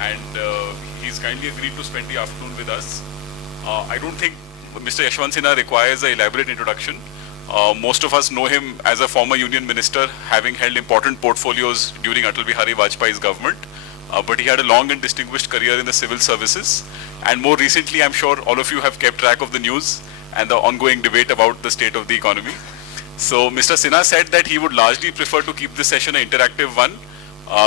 and he's kindly agreed to spend the afternoon with us. I don't think Mr. Yashwant Sinha requires an elaborate introduction. Most of us know him as a former union minister, having held important portfolios during Atal Bihari Vajpayee's government. But he had a long and distinguished career in the civil services. And more recently, I'm sure all of you have kept track of the news and the ongoing debate about the state of the economy. So Mr. Sinha said that he would largely prefer to keep this session an interactive one.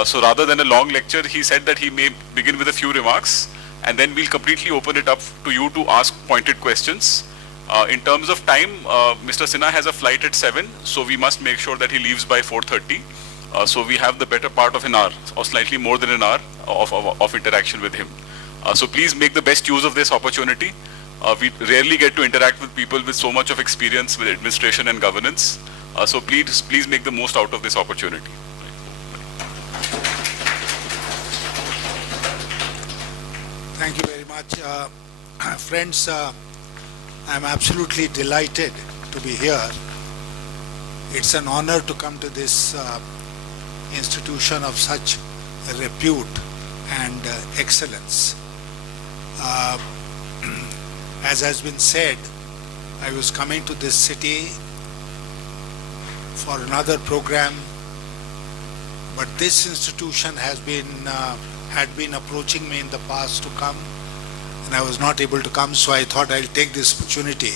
So rather than a long lecture, he said that he may begin with a few remarks, and then we'll completely open it up to you to ask pointed questions. In terms of time, Mr. Sinha has a flight at 7, so we must make sure that he leaves by 4:30. So we have the better part of an hour, or slightly more than an hour of interaction with him. So please make the best use of this opportunity. We rarely get to interact with people with so much of experience with administration and governance. So please make the most out of this opportunity. Thank you very much. Friends, I'm absolutely delighted to be here. It's an honor to come to this institution of such repute and excellence. As has been said, I was coming to this city for another program, but this institution had been approaching me in the past to come, and I was not able to come, so I thought I'll take this opportunity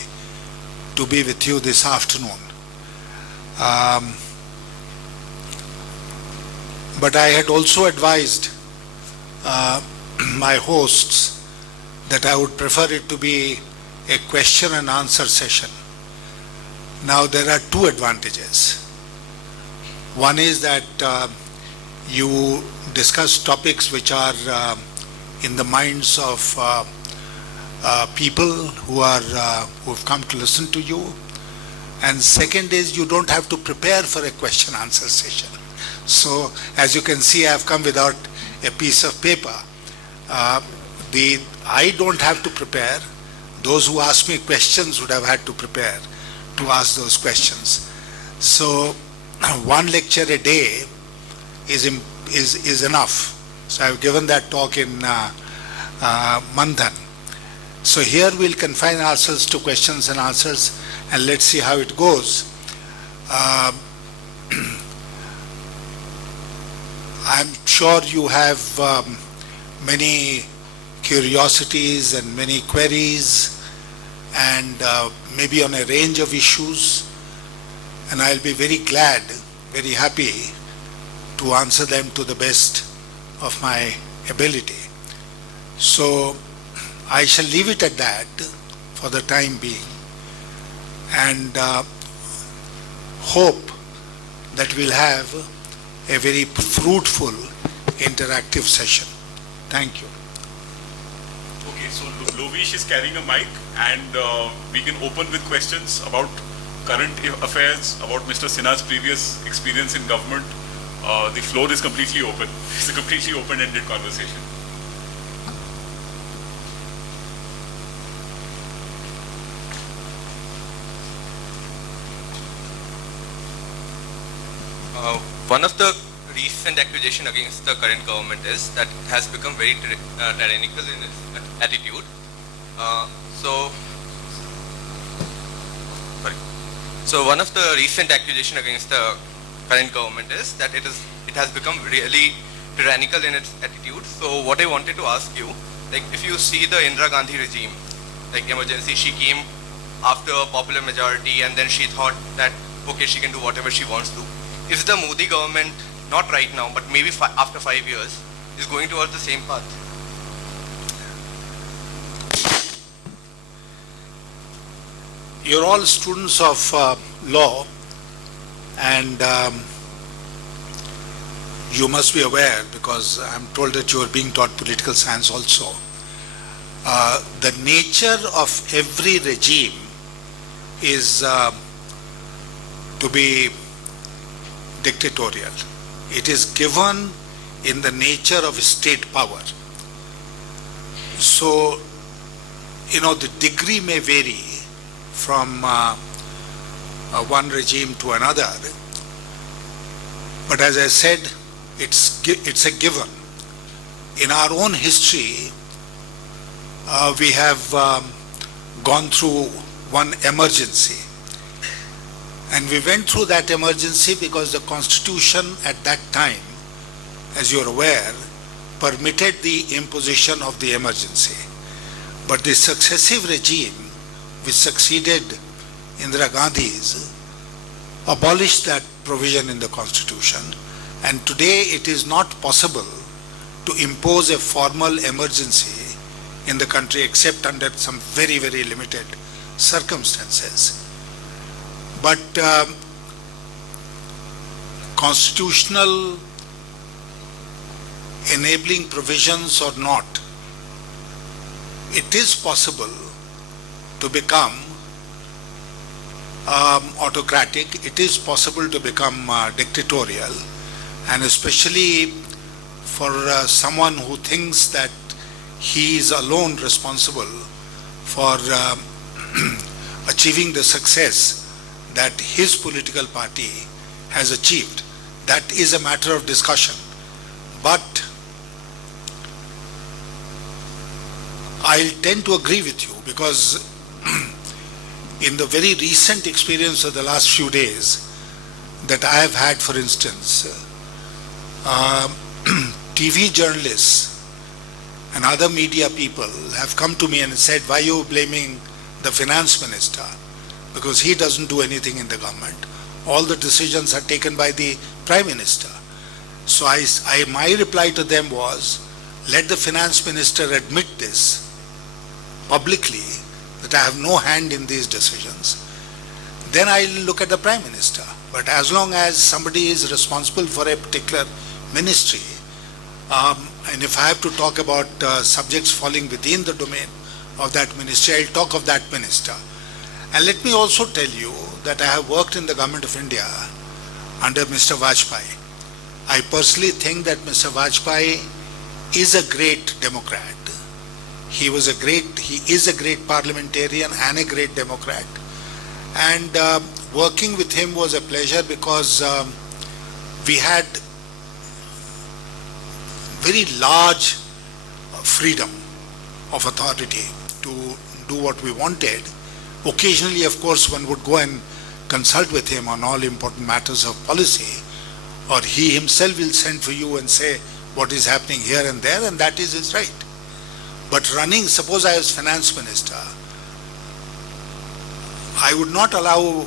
to be with you this afternoon. But I had also advised my hosts that I would prefer it to be a question and answer session. Now there are two advantages. One is that you discuss topics which are in the minds of people who have come to listen to you. And second is you don't have to prepare for a question answer session. So as you can see, I have come without a piece of paper. I don't have to prepare. Those who ask me questions would have had to prepare to ask those questions. So one lecture a day is enough. So I've given that talk in Manthan. So here we'll confine ourselves to questions and answers, and let's see how it goes. I'm sure you have many curiosities and many queries, and maybe on a range of issues, and I'll be very glad, very happy to answer them to the best of my ability. So I shall leave it at that for the time being, and hope that we'll have a very fruitful interactive session. Thank you. Okay, so Lovish is carrying a mic, and we can open with questions about current affairs, about Mr. Sinha's previous experience in government. The floor is completely open. It's a completely open-ended conversation. One of the recent accusations against the current government is that it has become very tyrannical in its attitude. So one of the recent accusations against the current government is that it has become really tyrannical in its attitude. So what I wanted to ask you, like if you see the Indira Gandhi regime, like emergency, she came after a popular majority, and then she thought that okay, she can do whatever she wants to. Is the Modi government, not right now, but maybe after 5 years, is going towards the same path? You're all students of law, and you must be aware, because I'm told that you are being taught political science also. The nature of every regime is to be dictatorial. It is given in the nature of state power. So, the degree may vary from one regime to another, but as I said, it's a given in our own history, we have gone through one emergency. And we went through that emergency because the Constitution at that time, as you are aware, permitted the imposition of the emergency. But the successive regime which succeeded Indira Gandhi's abolished that provision in the Constitution, and today it is not possible to impose a formal emergency in the country except under some very, very limited circumstances. But constitutional enabling provisions or not, it is possible to become autocratic, it is possible to become dictatorial, and especially for someone who thinks that he is alone responsible for achieving the success that his political party has achieved. That is a matter of discussion. But I'll tend to agree with you because in the very recent experience of the last few days that I have had, for instance, TV journalists and other media people have come to me and said, why are you blaming the finance minister? Because he doesn't do anything in the government. All the decisions are taken by the prime minister. So my reply to them was, let the finance minister admit this publicly, that I have no hand in these decisions. Then I'll look at the prime minister. But as long as somebody is responsible for a particular ministry, and if I have to talk about subjects falling within the domain of that ministry, I'll talk of that minister. And let me also tell you that I have worked in the government of India under Mr. Vajpayee. I personally think that Mr. Vajpayee is a great Democrat. He is a great parliamentarian and a great Democrat. And working with him was a pleasure because we had very large freedom of authority to do what we wanted. Occasionally, of course, one would go and consult with him on all important matters of policy, or he himself will send for you and say what is happening here and there, and that is his right. But running, suppose I was finance minister, I would not allow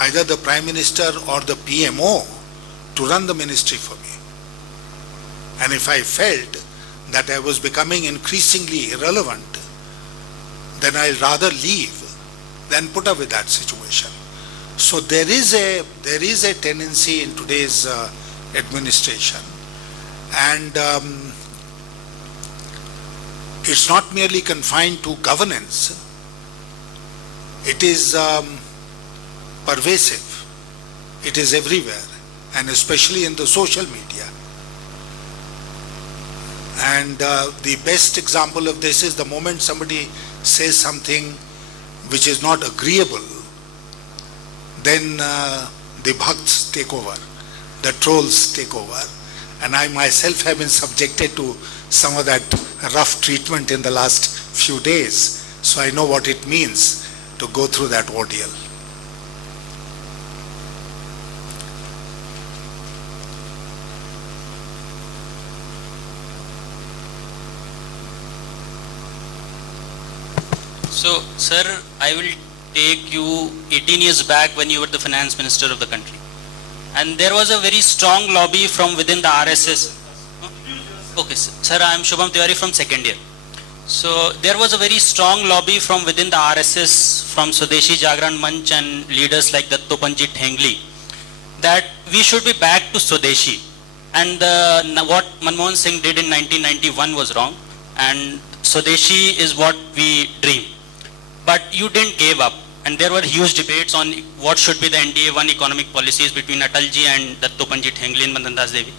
either the prime minister or the PMO to run the ministry for me. And if I felt that I was becoming increasingly irrelevant, then I'll rather leave than put up with that situation. So there is a tendency in today's administration, and it's not merely confined to governance, it is pervasive, it is everywhere, and especially in the social media. And the best example of this is the moment somebody says something which is not agreeable, then the bhakts take over, the trolls take over. And I myself have been subjected to some of that rough treatment in the last few days. So I know what it means to go through that ordeal. So, sir, I will take you 18 years back when you were the finance minister of the country. And there was a very strong lobby from within the RSS. Okay, sir, I am Shubham Tiwari from second year. So, there was a very strong lobby from within the RSS, from Swadeshi Jagran Manch and leaders like Dattopanji Thengli, that we should be back to Swadeshi. And what Manmohan Singh did in 1991 was wrong. And Swadeshi is what we dream. But you didn't give up, and there were huge debates on what should be the NDA-1 economic policies between Atalji and Dattopanji Thengli and Madan Das Devi.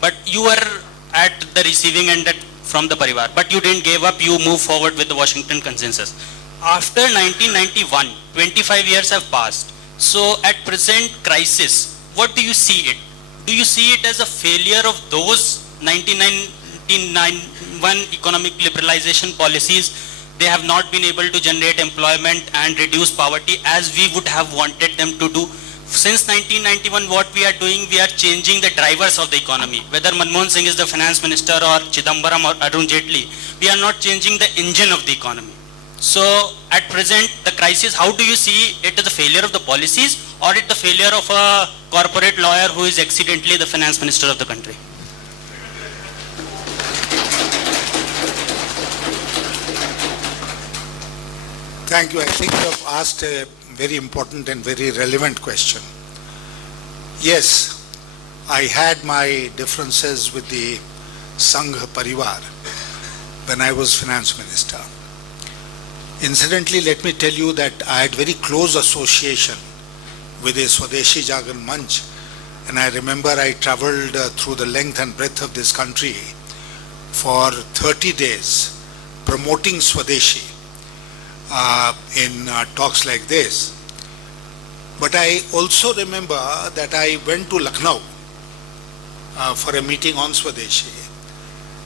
But you were at the receiving end from the Parivar, but you didn't give up, you moved forward with the Washington Consensus. After 1991, 25 years have passed. So at present crisis, what do you see it? Do you see it as a failure of those 1991 1991 economic liberalization policies, they have not been able to generate employment and reduce poverty as we would have wanted them to do. Since 1991, what we are doing, we are changing the drivers of the economy. Whether Manmohan Singh is the finance minister or Chidambaram or Arun Jaitley, we are not changing the engine of the economy. So at present, the crisis, how do you see it as the failure of the policies or it the failure of a corporate lawyer who is accidentally the finance minister of the country? Thank you. I think you have asked a very important and very relevant question. Yes, I had my differences with the Sangh Parivar when I was finance minister. Incidentally, let me tell you that I had very close association with the Swadeshi Jagan Manch, and I remember I traveled through the length and breadth of this country for 30 days promoting Swadeshi in talks like this. But I also remember that I went to Lucknow for a meeting on Swadeshi,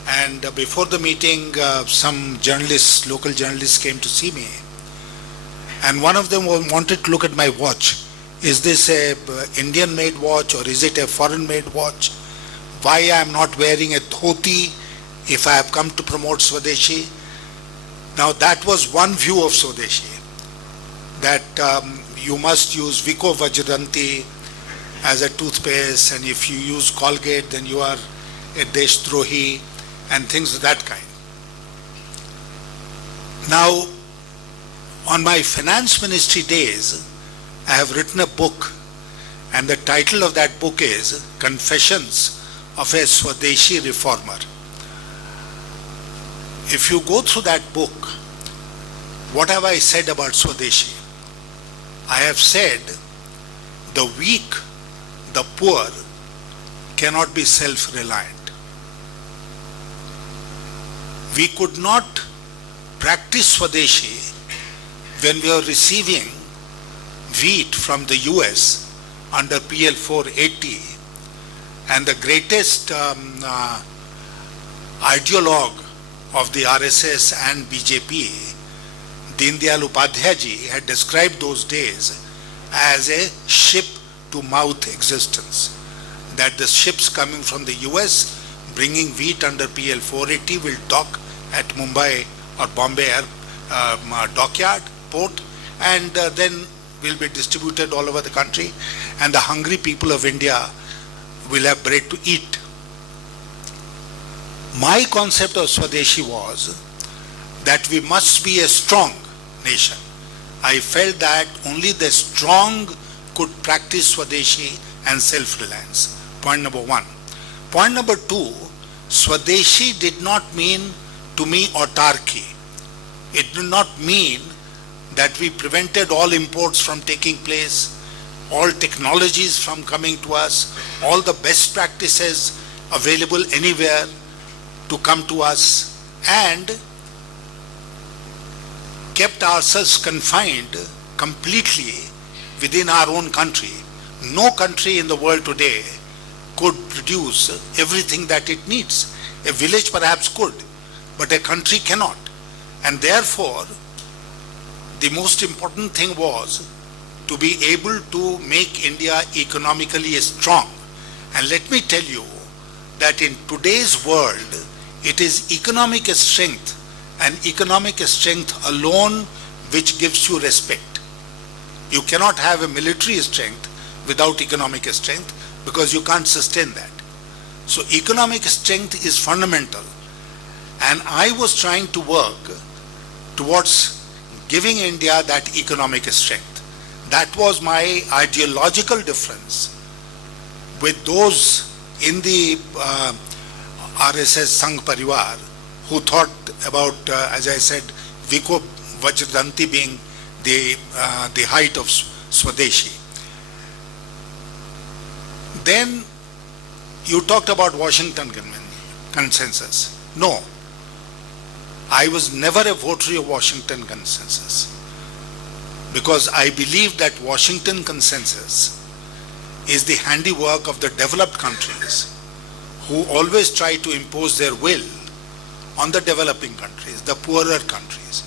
and before the meeting some journalists, local journalists came to see me, and one of them wanted to look at my watch. Is this a Indian made watch or is it a foreign made watch? Why I am not wearing a dhoti if I have come to promote Swadeshi? Now that was one view of Swadeshi, that you must use Vico Vajranti as a toothpaste, and if you use Colgate then you are a Deshdrohi and things of that kind. Now, on my finance ministry days, I have written a book, and the title of that book is Confessions of a Swadeshi Reformer. If you go through that book, what have I said about Swadeshi? I have said the weak, the poor cannot be self-reliant. We could not practice Swadeshi when we were receiving wheat from the US under PL 480, and the greatest ideologue of the RSS and BJP, Deen Dayal Upadhyay ji, had described those days as a ship-to-mouth existence. That the ships coming from the US bringing wheat under PL 480 will dock at Mumbai or Bombay dockyard, port, and then will be distributed all over the country, and the hungry people of India will have bread to eat. My concept of Swadeshi was that we must be a strong nation. I felt that only the strong could practice Swadeshi and self-reliance. Point number one. Point number two, Swadeshi did not mean to me autarky. It did not mean that we prevented all imports from taking place, all technologies from coming to us, all the best practices available anywhere to come to us, and kept ourselves confined completely within our own country. No country in the world today could produce everything that it needs. A village perhaps could, but a country cannot. And therefore, the most important thing was to be able to make India economically strong. And let me tell you that in today's world, it is economic strength and economic strength alone which gives you respect. You cannot have a military strength without economic strength, because you can't sustain that. So economic strength is fundamental. And I was trying to work towards giving India that economic strength. That was my ideological difference with those in the RSS Sangh Parivar who thought about, as I said, Vico Vajranti being the height of Swadeshi. Then you talked about Washington consensus. No, I was never a votary of Washington consensus, because I believe that Washington consensus is the handiwork of the developed countries who always try to impose their will on the developing countries, the poorer countries.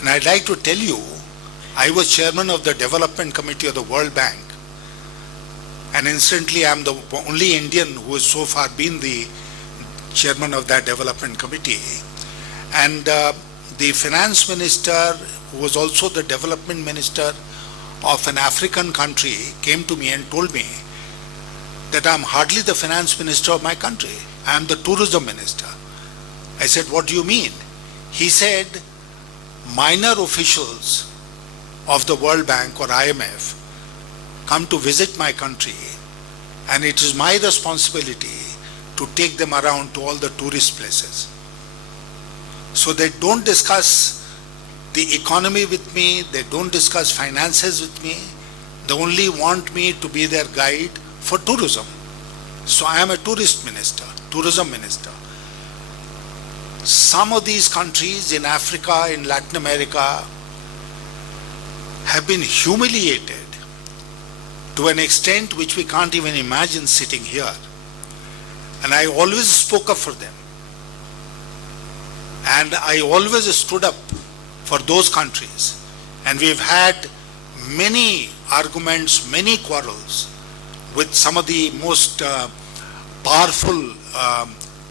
And I'd like to tell you, I was chairman of the Development Committee of the World Bank, and incidentally I'm the only Indian who has so far been the chairman of that development committee. And the finance minister, who was also the development minister of an African country, came to me and told me that I'm hardly the finance minister of my country. I am the tourism minister. I said, what do you mean? He said, minor officials of the World Bank or IMF come to visit my country, and it is my responsibility to take them around to all the tourist places. So they don't discuss the economy with me, they don't discuss finances with me, they only want me to be their guide for tourism. So I am a tourist minister, tourism minister. Some of these countries in Africa, in Latin America, have been humiliated to an extent which we can't even imagine sitting here. And I always spoke up for them. And I always stood up for those countries. And we've had many arguments, many quarrels with some of the most powerful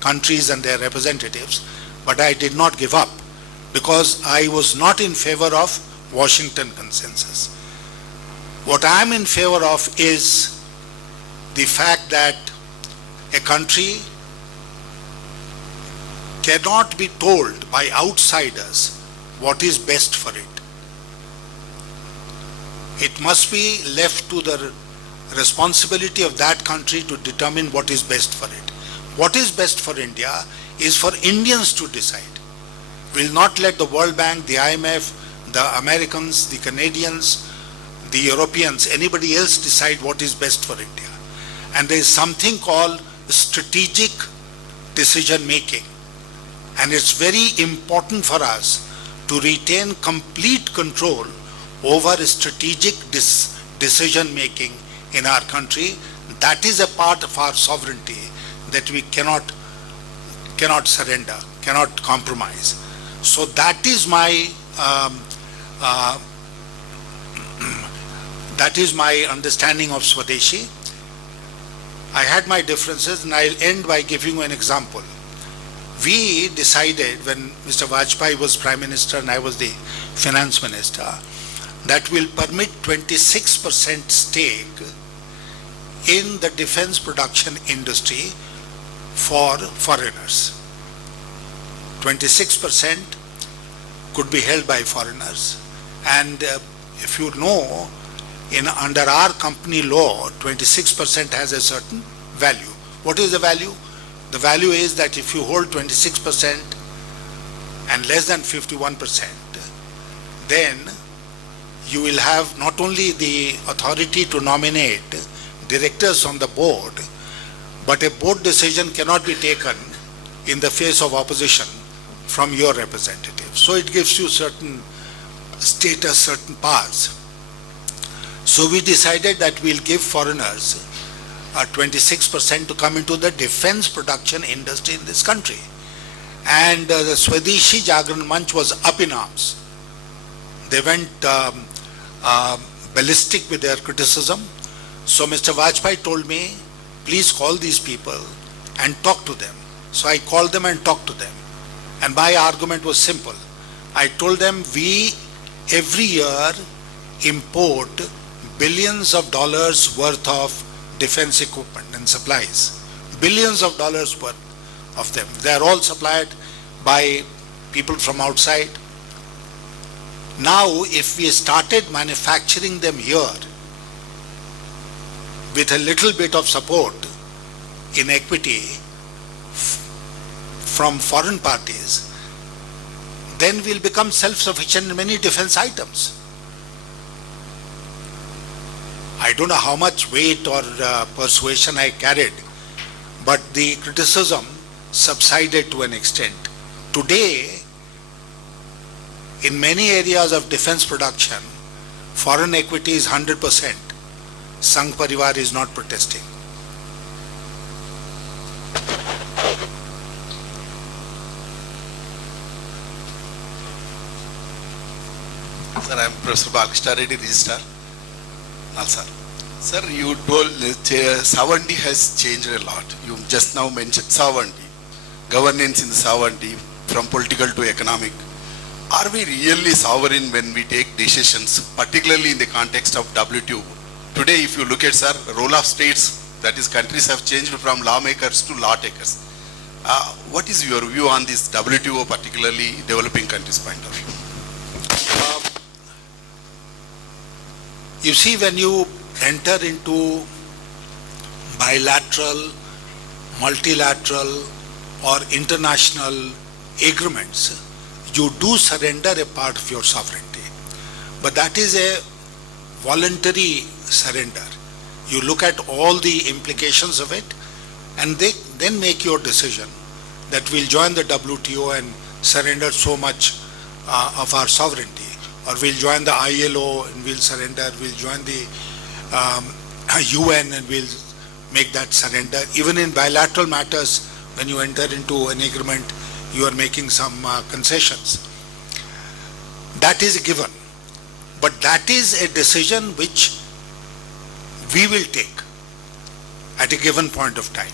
countries and their representatives. But I did not give up because I was not in favor of Washington consensus. What I am in favor of is the fact that a country cannot be told by outsiders what is best for it. It must be left to the responsibility of that country to determine what is best for it. What is best for India is for Indians to decide. We'll not let the World Bank, the IMF, the Americans, the Canadians, the Europeans, anybody else decide what is best for India. And there is something called strategic decision making. And it's very important for us to retain complete control over strategic decision making in our country. That is a part of our sovereignty that we cannot surrender, cannot compromise. So that is my understanding of Swadeshi. I had my differences, and I'll end by giving you an example. We decided when Mr. Vajpayee was Prime Minister and I was the Finance Minister that we'll permit 26% stake in the defense production industry for foreigners. 26% could be held by foreigners. And if you know, under our company law, 26% has a certain value. What is the value? The value is that if you hold 26% and less than 51%, then you will have not only the authority to nominate directors on the board, but a board decision cannot be taken in the face of opposition from your representative. So it gives you certain status, certain powers. So we decided that we'll give foreigners 26% to come into the defense production industry in this country. And the Swadeshi Jagran Manch was up in arms. They went ballistic with their criticism. So Mr. Vajpayee told me, please call these people and talk to them. So I called them and talked to them. And my argument was simple. I told them we every year import billions of dollars worth of defense equipment and supplies. Billions of dollars worth of them. They are all supplied by people from outside. Now, if we started manufacturing them here with a little bit of support in equity from foreign parties, then we'll become self-sufficient in many defense items. I don't know how much weight or persuasion I carried, but the criticism subsided to an extent. Today, in many areas of defense production, foreign equity is 100%. Sangh Parivar is not protesting. Sir, I am Professor Balkrishna Reddy, Registrar, Nalsar. Sir, you told sovereignty has changed a lot. You just now mentioned sovereignty, governance in the sovereignty, from political to economic. Are we really sovereign when we take decisions, particularly in the context of WTO? Today, if you look at, sir, role of states, that is, countries have changed from lawmakers to law takers. What is your view on this WTO, particularly developing countries' point of view? You see, when you enter into bilateral, multilateral or international agreements, you do surrender a part of your sovereignty. But that is a voluntary surrender. You look at all the implications of it and then make your decision that we'll join the WTO and surrender so much of our sovereignty, or we'll join the ILO and we'll surrender, we'll join the UN and we'll make that surrender. Even in bilateral matters, when you enter into an agreement, you are making some concessions. That is a given. But that is a decision which we will take at a given point of time.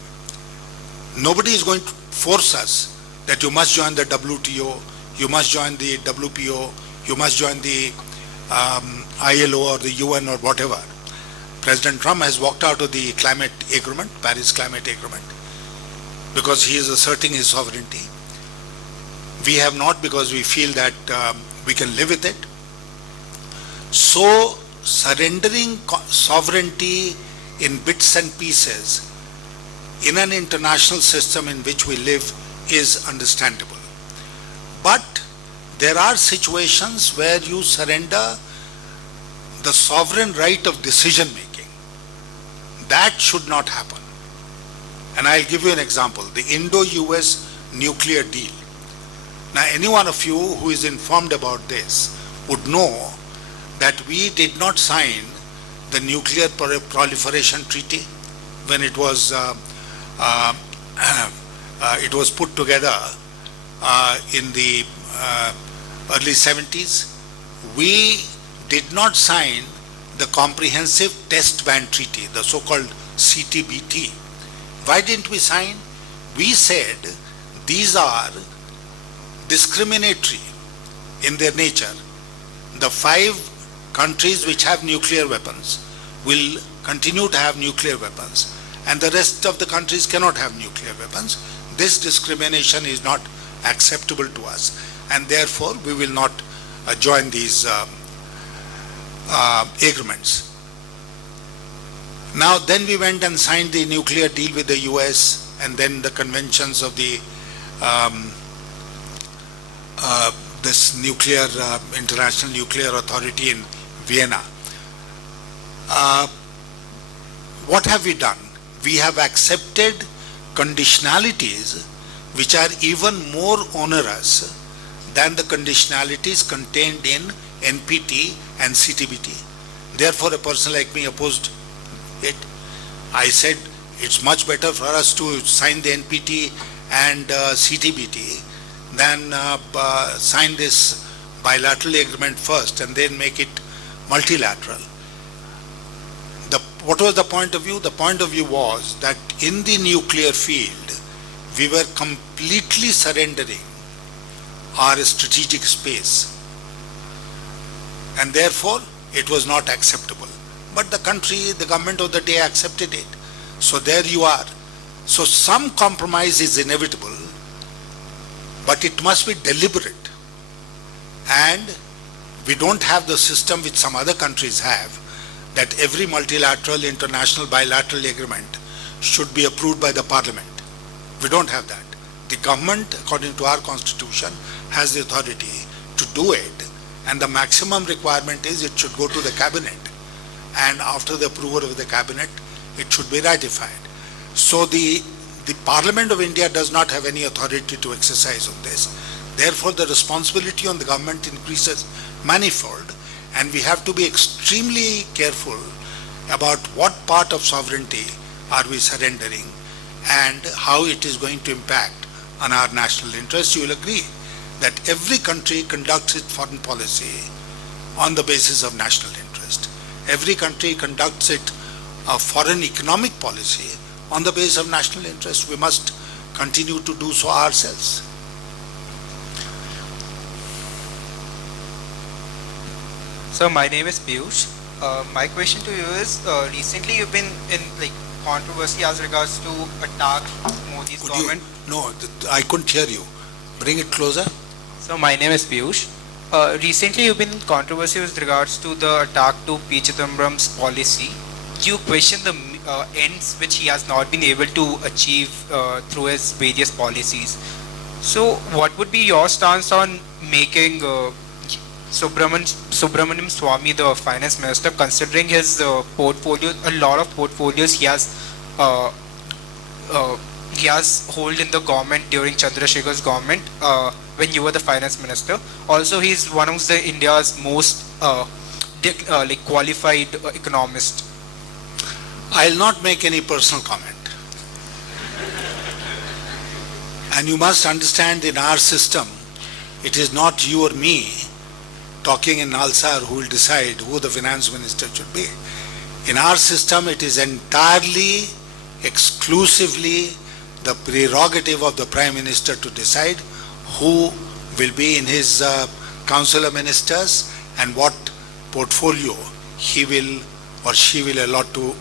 Nobody is going to force us that you must join the WTO, you must join the WPO, you must join the ILO or the UN or whatever. President Trump has walked out of the climate agreement, Paris climate agreement, because he is asserting his sovereignty. We have not, because we feel that we can live with it. So surrendering sovereignty in bits and pieces in an international system in which we live is understandable. But there are situations where you surrender the sovereign right of decision making. That should not happen. And I'll give you an example, the Indo-US nuclear deal. Now, any one of you who is informed about this would know that we did not sign the nuclear proliferation treaty when it was put together in the early 70s. We did not sign the Comprehensive Test Ban Treaty, the so-called CTBT. Why didn't we sign? We said these are discriminatory in their nature. The 5 countries which have nuclear weapons will continue to have nuclear weapons, and the rest of the countries cannot have nuclear weapons. This discrimination is not acceptable to us, and therefore we will not join these agreements. Now then we went and signed the nuclear deal with the US, and then the conventions of the this nuclear International Nuclear Authority in Vienna. What have we done? We have accepted conditionalities which are even more onerous than the conditionalities contained in NPT and CTBT. Therefore, a person like me opposed it. I said it's much better for us to sign the NPT and CTBT than sign this bilateral agreement first and then make it multilateral. What was the point of view? The point of view was that in the nuclear field, we were completely surrendering our strategic space, and therefore it was not acceptable. But the country, the government of the day accepted it. So there you are. So some compromise is inevitable, but it must be deliberate. And we don't have the system which some other countries have, that every multilateral, international, bilateral agreement should be approved by the parliament. We don't have that. The government, according to our constitution, has the authority to do it, and the maximum requirement is it should go to the cabinet, and after the approval of the cabinet, it should be ratified. So the Parliament of India does not have any authority to exercise on this. Therefore, the responsibility on the government increases manifold, and we have to be extremely careful about what part of sovereignty are we surrendering and how it is going to impact on our national interests. You will agree that every country conducts its foreign policy on the basis of national interest. Every country conducts its foreign economic policy on the basis of national interest. We must continue to do so ourselves. So my name is Piyush. My question to you is, recently you've been in controversy as regards to attack Modi's Could government. I couldn't hear you. Bring it closer. So my name is Piyush. Recently you've been in controversy with regards to the attack to P. Chidambaram's policy. You question the ends which he has not been able to achieve through his various policies. So what would be your stance on making Subramaniam Swamy the finance minister, considering his portfolio, a lot of portfolios he has hold in the government during Chandrasekhar's government when you were the finance minister. Also, he's one of the India's most qualified economist. I'll not make any personal comment. And you must understand, in our system, it is not you or me talking in Nalsar who will decide who the finance minister should be. In our system, it is entirely, exclusively the prerogative of the Prime Minister to decide who will be in his council of ministers and what portfolio he will or she will allot to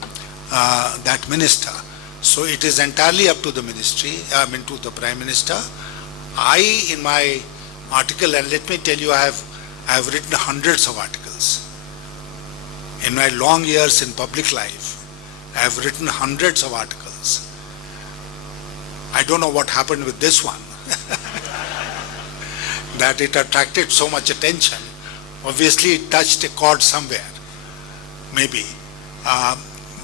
that minister. So it is entirely up to the ministry, to the Prime Minister. I, in my article, and let me tell you, I have written hundreds of articles. In my long years in public life, I have written hundreds of articles. I don't know what happened with this one, that it attracted so much attention. Obviously, it touched a chord somewhere, maybe.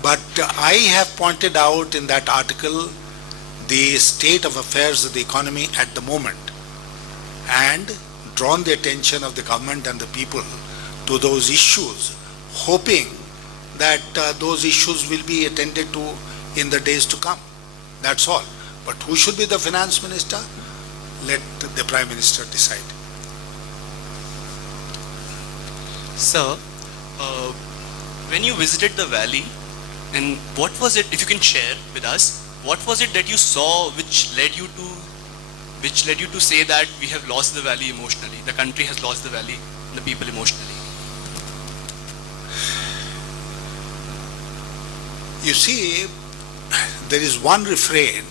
But I have pointed out in that article the state of affairs of the economy at the moment and drawn the attention of the government and the people to those issues, hoping that those issues will be attended to in the days to come. That's all. But who should be the finance minister? Let the Prime Minister decide. Sir, when you visited the valley, and what was it, if you can share with us, what was it that you saw which led you to say that we have lost the valley emotionally, the country has lost the valley, the people emotionally? You see, there is one refrain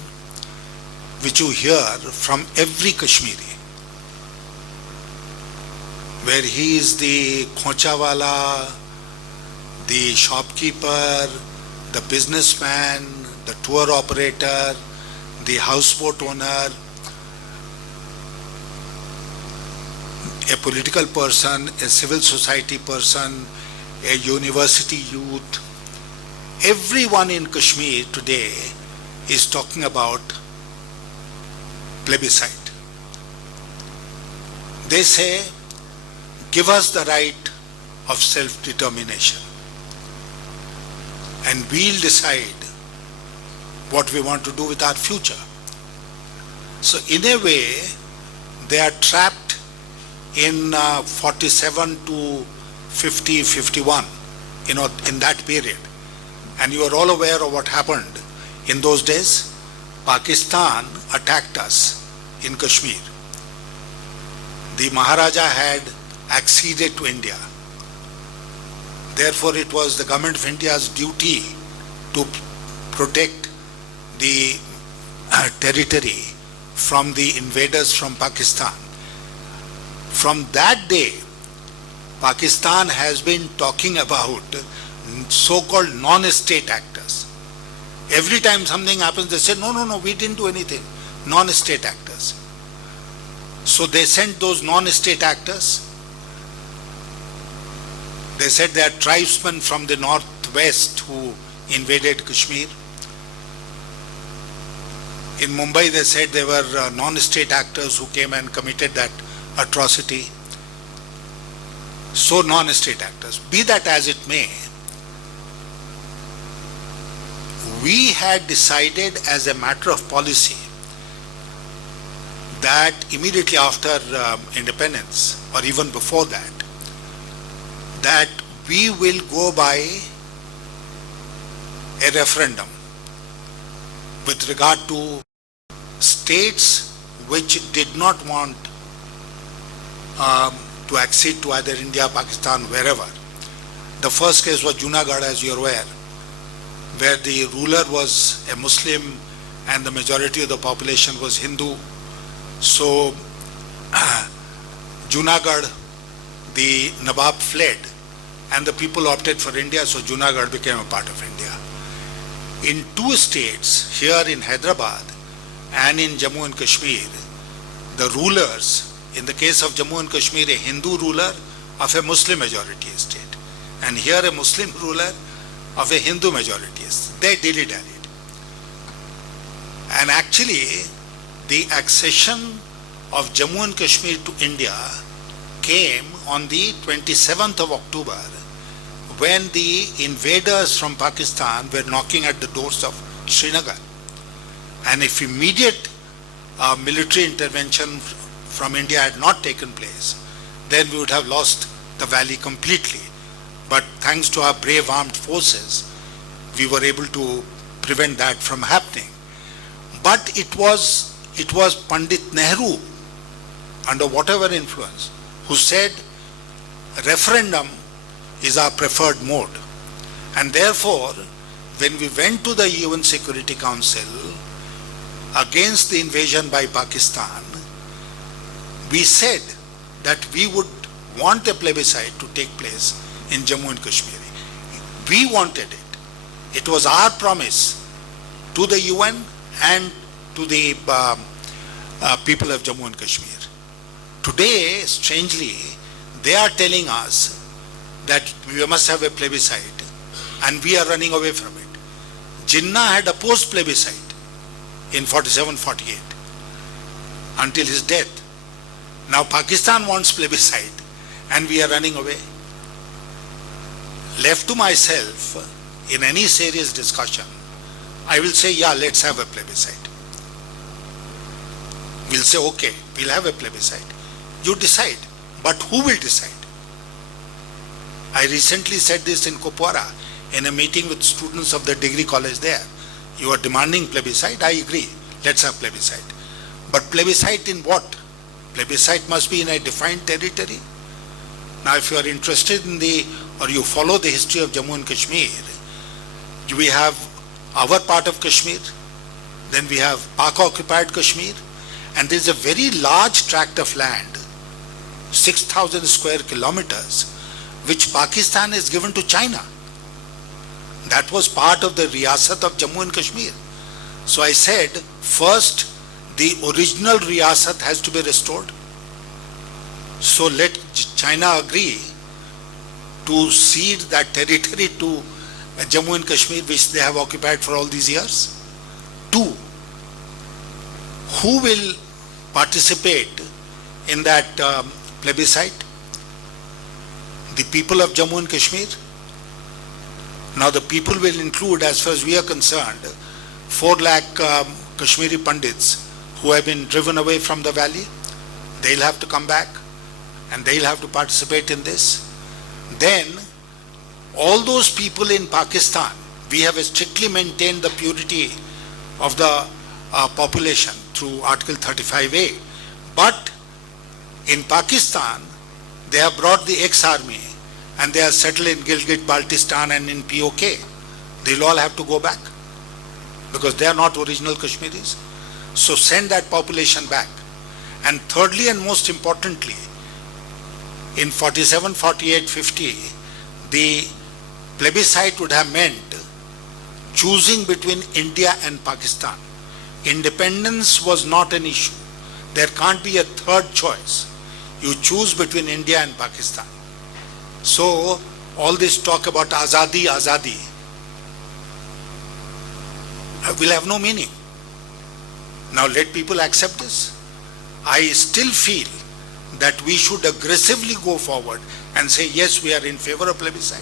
which you hear from every Kashmiri, where he is the khonchawala, the shopkeeper, the businessman, the tour operator, the houseboat owner, a political person, a civil society person, a university youth. Everyone in Kashmir today is talking about plebiscite. They say, give us the right of self-determination and we'll decide what we want to do with our future. So in a way, they are trapped in 47 to 50, 51, in that period. And you are all aware of what happened in those days. Pakistan attacked us in Kashmir. The Maharaja had acceded to India. Therefore, it was the government of India's duty to protect the territory from the invaders from Pakistan. From that day, Pakistan has been talking about so-called non-state actors. Every time something happens, they say, no, we didn't do anything. Non-state actors. So they sent those non-state actors. They said they are tribesmen from the northwest who invaded Kashmir. In Mumbai, they said they were non-state actors who came and committed that atrocity. So non-state actors. Be that as it may, we had decided as a matter of policy that immediately after independence, or even before that, that we will go by a referendum with regard to states which did not want to accede to either India, Pakistan, wherever. The first case was Junagadh, as you're aware, where the ruler was a Muslim and the majority of the population was Hindu. So Junagadh, the Nawab fled and the people opted for India, so Junagadh became a part of India. In two states, here in Hyderabad and in Jammu and Kashmir, the rulers, in the case of Jammu and Kashmir, a Hindu ruler of a Muslim majority state, and here a Muslim ruler of a Hindu majority state. They dilly-dallied. And actually, the accession of Jammu and Kashmir to India came on the 27th of October, when the invaders from Pakistan were knocking at the doors of Srinagar. And if immediate military intervention from India had not taken place, then we would have lost the valley completely. But thanks to our brave armed forces, we were able to prevent that from happening. But it was Pandit Nehru, under whatever influence, who said referendum is our preferred mode. And therefore, when we went to the UN Security Council against the invasion by Pakistan, we said that we would want a plebiscite to take place in Jammu and Kashmir. We wanted it. It was our promise to the UN and to the people of Jammu and Kashmir. Today, strangely, they are telling us that we must have a plebiscite and we are running away from it. Jinnah had opposed plebiscite in 47-48 until his death. Now Pakistan wants plebiscite and we are running away. Left to myself, in any serious discussion, I will say, yeah, let's have a plebiscite. We'll say, okay, we'll have a plebiscite. You decide, but who will decide? I recently said this in Kupwara in a meeting with students of the degree college there. You are demanding plebiscite, I agree, let's have plebiscite. But plebiscite in what? Plebiscite must be in a defined territory. Now if you are interested in or you follow the history of Jammu and Kashmir, we have our part of Kashmir, then we have Pak-occupied Kashmir, and there is a very large tract of land, 6,000 square kilometers, which Pakistan has given to China. That was part of the Riyasat of Jammu and Kashmir. So I said, first, the original Riyasat has to be restored. So let China agree to cede that territory to Jammu and Kashmir, which they have occupied for all these years. Two, who will participate in that plebiscite? The people of Jammu and Kashmir. Now the people will include, as far as we are concerned, 4 lakh Kashmiri Pandits who have been driven away from the valley. They'll have to come back and they'll have to participate in this. Then all those people in Pakistan, we have strictly maintained the purity of the population through Article 35A. But in Pakistan, they have brought the ex-army and they are settled in Gilgit-Baltistan and in POK. They'll all have to go back because they are not original Kashmiris. So send that population back. And thirdly and most importantly, in 47, 48, 50, the plebiscite would have meant choosing between India and Pakistan. Independence was not an issue. There can't be a third choice. You choose between India and Pakistan. So all this talk about Azadi, Azadi will have no meaning. Now let people accept this. I still feel that we should aggressively go forward and say, yes, we are in favor of plebiscite.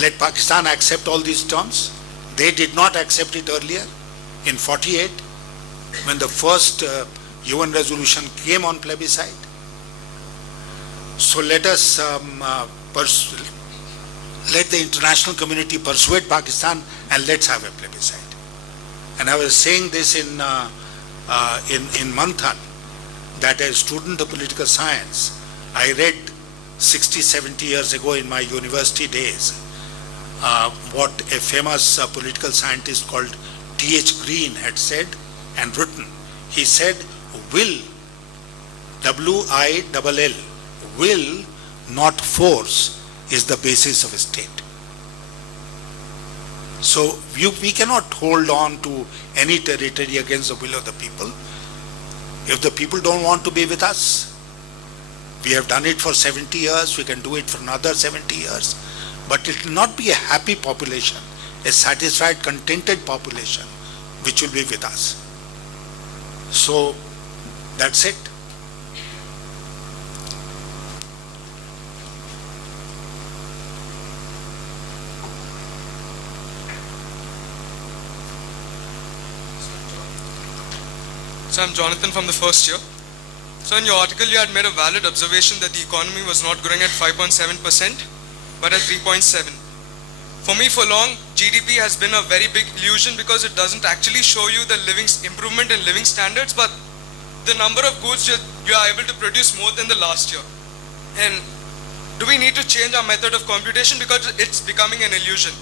Let Pakistan accept all these terms. They did not accept it earlier in 48 when the first UN resolution came on plebiscite. So let us let the international community persuade Pakistan and let's have a plebiscite. And I was saying this in Manthan, that as a student of political science, I read 60, 70 years ago in my university days what a famous political scientist called T.H. Green had said and written. He said, will, W-I-L-L, will, not force, is the basis of a state. So we cannot hold on to any territory against the will of the people. If the people don't want to be with us, we have done it for 70 years, we can do it for another 70 years, but it will not be a happy population, a satisfied, contented population which will be with us. So that's it. So I'm Jonathan from the first year. So in your article you had made a valid observation that the economy was not growing at 5.7% but at 3.7. For me, for long, GDP has been a very big illusion because it doesn't actually show you the improvement in living standards, but the number of goods you are able to produce more than the last year. And do we need to change our method of computation because it's becoming an illusion?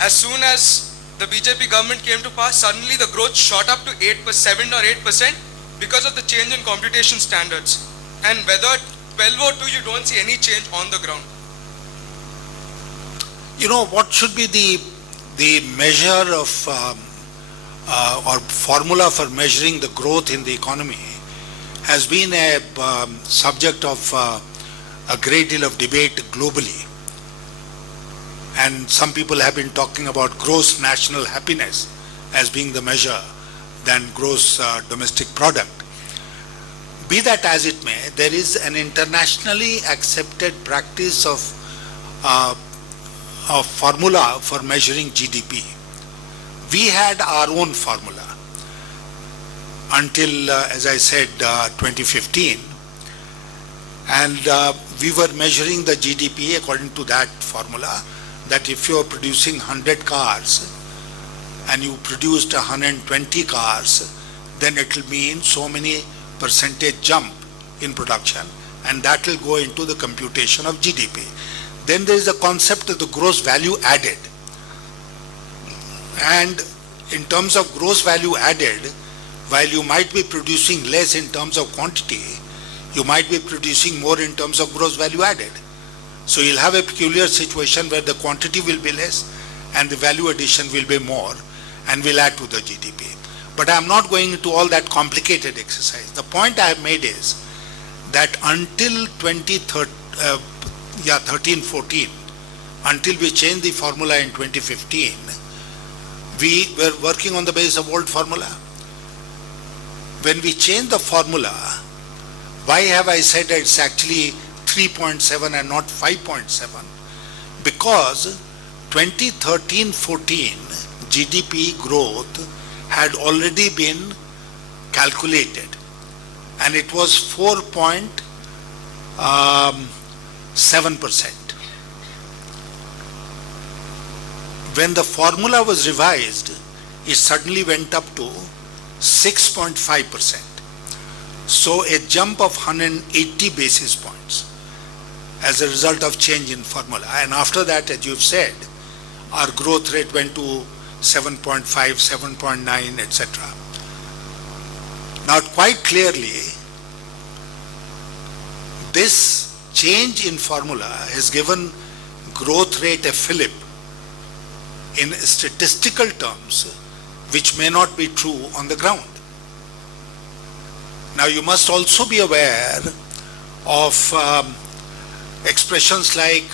As soon as the BJP government came to power, suddenly the growth shot up to 7 or 8% because of the change in computation standards. And whether 12 or 2, you don't see any change on the ground. You know, what should be the measure of or formula for measuring the growth in the economy has been a subject of a great deal of debate globally. And some people have been talking about gross national happiness as being the measure than gross domestic product. Be that as it may, there is an internationally accepted practice of a formula for measuring GDP. We had our own formula until, as I said, 2015, and we were measuring the GDP according to that formula, that if you are producing 100 cars and you produced 120 cars, then it will mean so many percentage jump in production, and that will go into the computation of GDP. Then there is the concept of the gross value added. And in terms of gross value added, while you might be producing less in terms of quantity, you might be producing more in terms of gross value added. So you'll have a peculiar situation where the quantity will be less and the value addition will be more and will add to the GDP. But I'm not going into all that complicated exercise. The point I have made is that until 13-14, until we changed the formula in 2015, we were working on the basis of old formula. When we changed the formula, why have I said that it's actually 3.7 and not 5.7? Because 2013-14 GDP growth had already been calculated and it was 4.7%. When the formula was revised, it suddenly went up to 6.5%. So a jump of 180 basis points as a result of change in formula. And after that, as you've said, our growth rate went to 7.5, 7.9, etc. Now, quite clearly, this change in formula has given growth rate a fillip in statistical terms, which may not be true on the ground. Now, you must also be aware of expressions like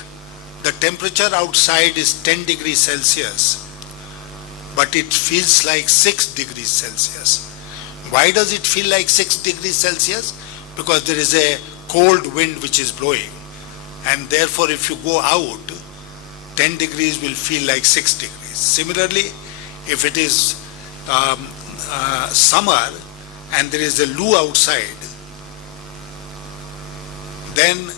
the temperature outside is 10 degrees Celsius, but it feels like 6 degrees Celsius. Why does it feel like 6 degrees Celsius? Because there is a cold wind which is blowing, and therefore if you go out, 10 degrees will feel like 6 degrees. Similarly, if it is summer and there is a loo outside, then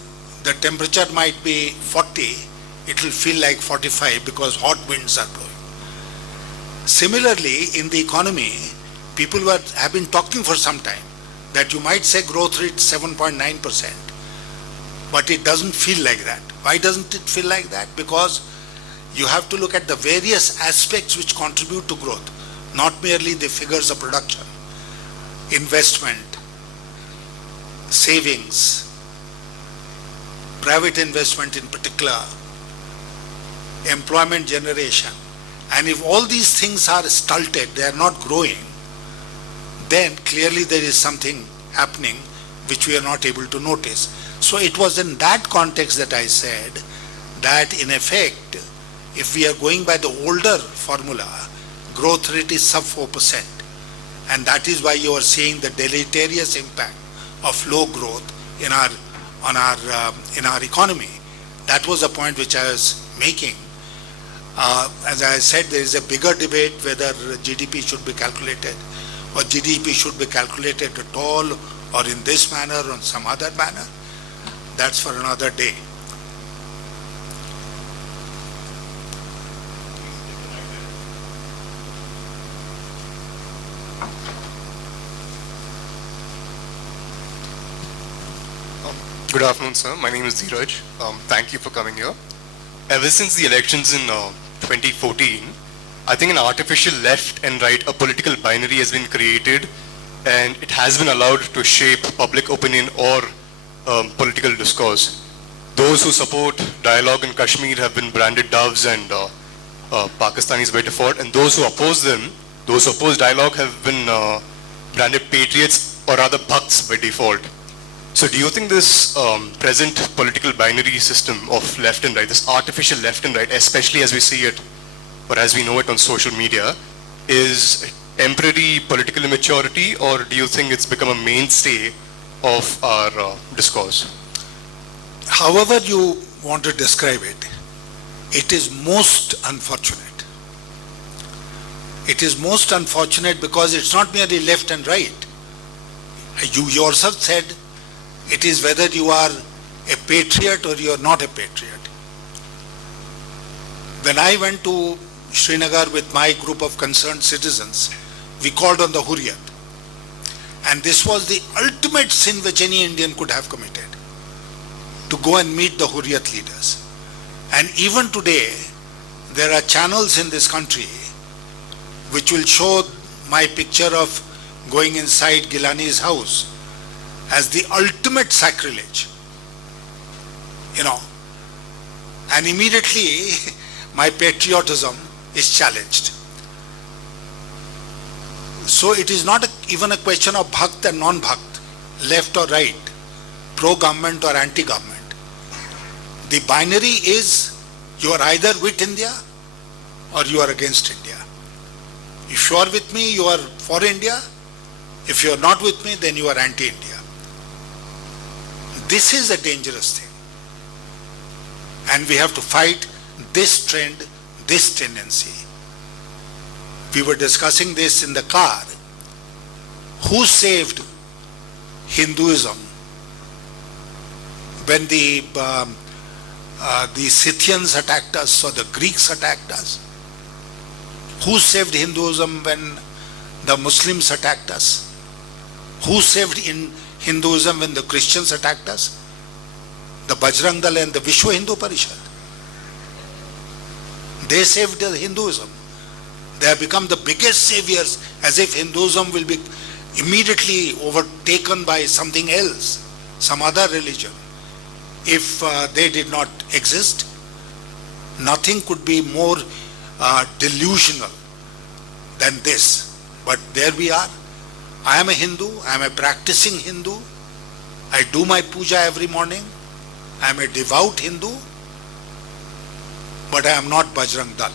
the temperature might be 40, it will feel like 45 because hot winds are blowing. Similarly, in the economy, people have been talking for some time that you might say growth rate 7.9%, but it doesn't feel like that. Why doesn't it feel like that? Because you have to look at the various aspects which contribute to growth, not merely the figures of production, investment, savings, private investment in particular, employment generation. And if all these things are stulted, they are not growing, then clearly there is something happening which we are not able to notice. So it was in that context that I said that in effect, if we are going by the older formula, growth rate is sub 4%. And that is why you are seeing the deleterious impact of low growth in our economy. That was the point which I was making. As I said, there is a bigger debate whether GDP should be calculated or GDP should be calculated at all or in this manner or in some other manner. That's for another day. Good afternoon, sir. My name is Dheeraj. Thank you for coming here. Ever since the elections in 2014, I think an artificial left and right, a political binary has been created, and it has been allowed to shape public opinion or political discourse. Those who support dialogue in Kashmir have been branded doves and Pakistanis by default, and those who oppose them, those who oppose dialogue have been branded patriots or rather bhakts by default. So do you think this present political binary system of left and right, this artificial left and right, especially as we see it or as we know it on social media, is temporary political immaturity, or do you think it's become a mainstay of our discourse? However you want to describe it, it is most unfortunate. It is most unfortunate because it's not merely left and right. You yourself said it is whether you are a patriot or you are not a patriot. When I went to Srinagar with my group of concerned citizens, we called on the Hurriyat. And this was the ultimate sin which any Indian could have committed, to go and meet the Hurriyat leaders. And even today, there are channels in this country which will show my picture of going inside Gilani's house as the ultimate sacrilege, and immediately my patriotism is challenged. So it is not even a question of bhakt and non-bhakt, left or right, pro-government or anti-government. The binary is you are either with India or you are against India. If you are with me, you are for India. If you are not with me, then you are anti-India. This is a dangerous thing. And we have to fight this trend, this tendency. We were discussing this in the car. Who saved Hinduism when the Scythians attacked us or the Greeks attacked us? Who saved Hinduism when the Muslims attacked us? Who saved Hinduism when the Christians attacked us? The Bajrang Dal and the Vishwa Hindu Parishad. They saved Hinduism. They have become the biggest saviors, as if Hinduism will be immediately overtaken by something else, some other religion. If they did not exist, nothing could be more delusional than this. But there we are. I am a Hindu, I am a practicing Hindu. I do my puja every morning. I am a devout Hindu, but I am not Bajrang Dal.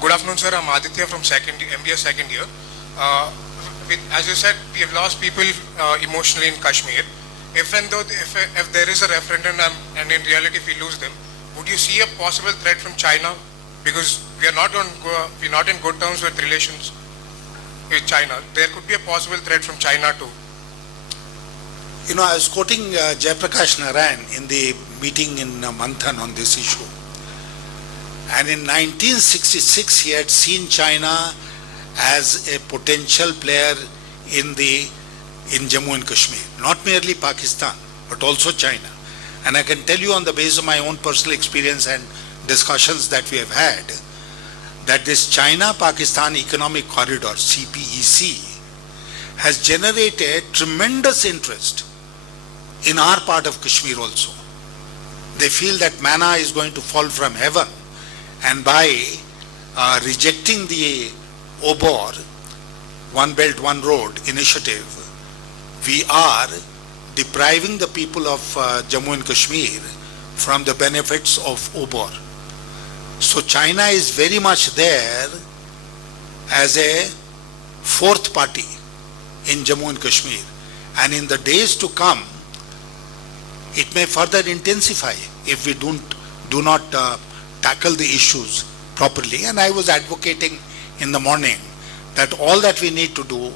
Good afternoon, sir. I'm Aditya from MBA second year. As you said, we have lost people emotionally in Kashmir. If there is a referendum and in reality if we lose them, would you see a possible threat from China? Because we are not in good terms with relations with China. There could be a possible threat from China too. You know, I was quoting Jayaprakash Narayan in the meeting in Manthan on this issue. And in 1966, he had seen China as a potential player in Jammu and Kashmir. Not merely Pakistan, but also China. And I can tell you on the basis of my own personal experience and discussions that we have had, that this China-Pakistan Economic Corridor, CPEC, has generated tremendous interest in our part of Kashmir also. They feel that manna is going to fall from heaven, and by rejecting the OBOR, One Belt, One Road initiative, we are depriving the people of Jammu and Kashmir from the benefits of OBOR. So China is very much there as a fourth party in Jammu and Kashmir, and in the days to come it may further intensify if we do not tackle the issues properly. And I was advocating in the morning that all that we need to do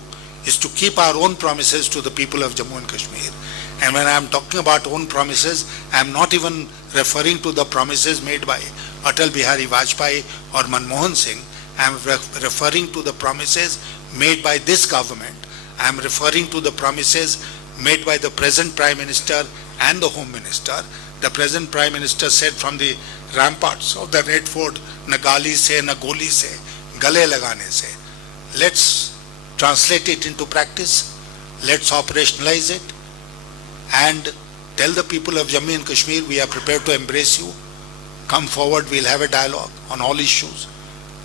is to keep our own promises to the people of Jammu and Kashmir. And when I am talking about own promises, I am not even referring to the promises made by Atal Bihari Vajpayee or Manmohan Singh. I am referring to the promises made by this government. I am referring to the promises made by the present Prime Minister and the Home Minister. The present Prime Minister said from the ramparts of the Red Fort, na gali se, na goli se, gale lagane se. Let's translate it into practice. Let's operationalize it and tell the people of Jammu and Kashmir, we are prepared to embrace you. Come forward, we'll have a dialogue on all issues,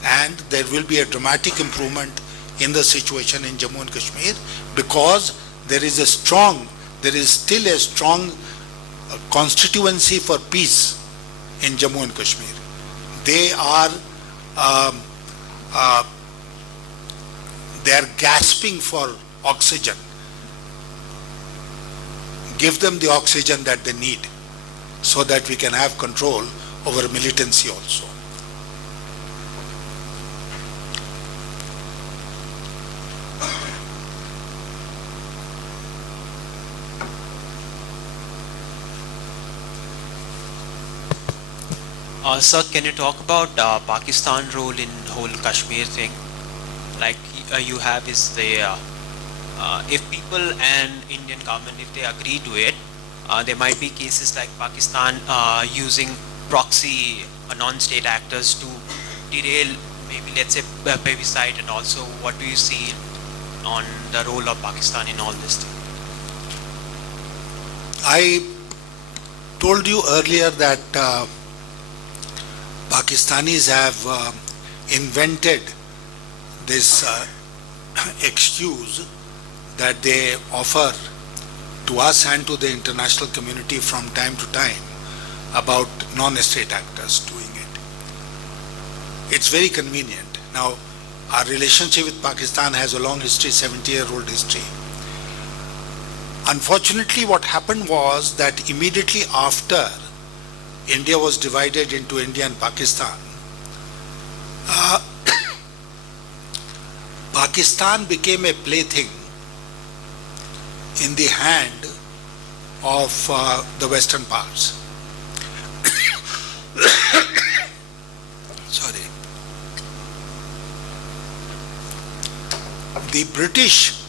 and there will be a dramatic improvement in the situation in Jammu and Kashmir, because there is still a strong constituency for peace in Jammu and Kashmir. They are gasping for oxygen. Give them the oxygen that they need so that we can have control over militancy also. Sir, can you talk about Pakistan role in whole Kashmir thing? Like you have is the if people and Indian government, if they agree to it, there might be cases like Pakistan using proxy non-state actors to derail maybe let's say plebiscite, and also what do you see on the role of Pakistan in all this thing? I told you earlier that Pakistanis have invented this excuse that they offer to us and to the international community from time to time about non-state actors doing it. It's very convenient. Now, our relationship with Pakistan has a long history, 70-year-old history. Unfortunately, what happened was that immediately after India was divided into India and Pakistan, Pakistan became a plaything in the hand of the Western powers. Sorry. The British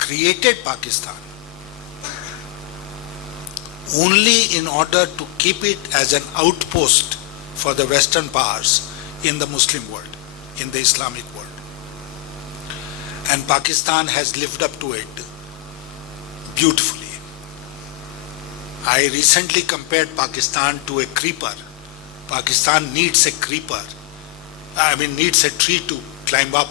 created Pakistan only in order to keep it as an outpost for the Western powers in the Muslim world, in the Islamic world. And Pakistan has lived up to it beautifully. I recently compared Pakistan to a creeper. Pakistan needs a creeper. Needs a tree to climb up.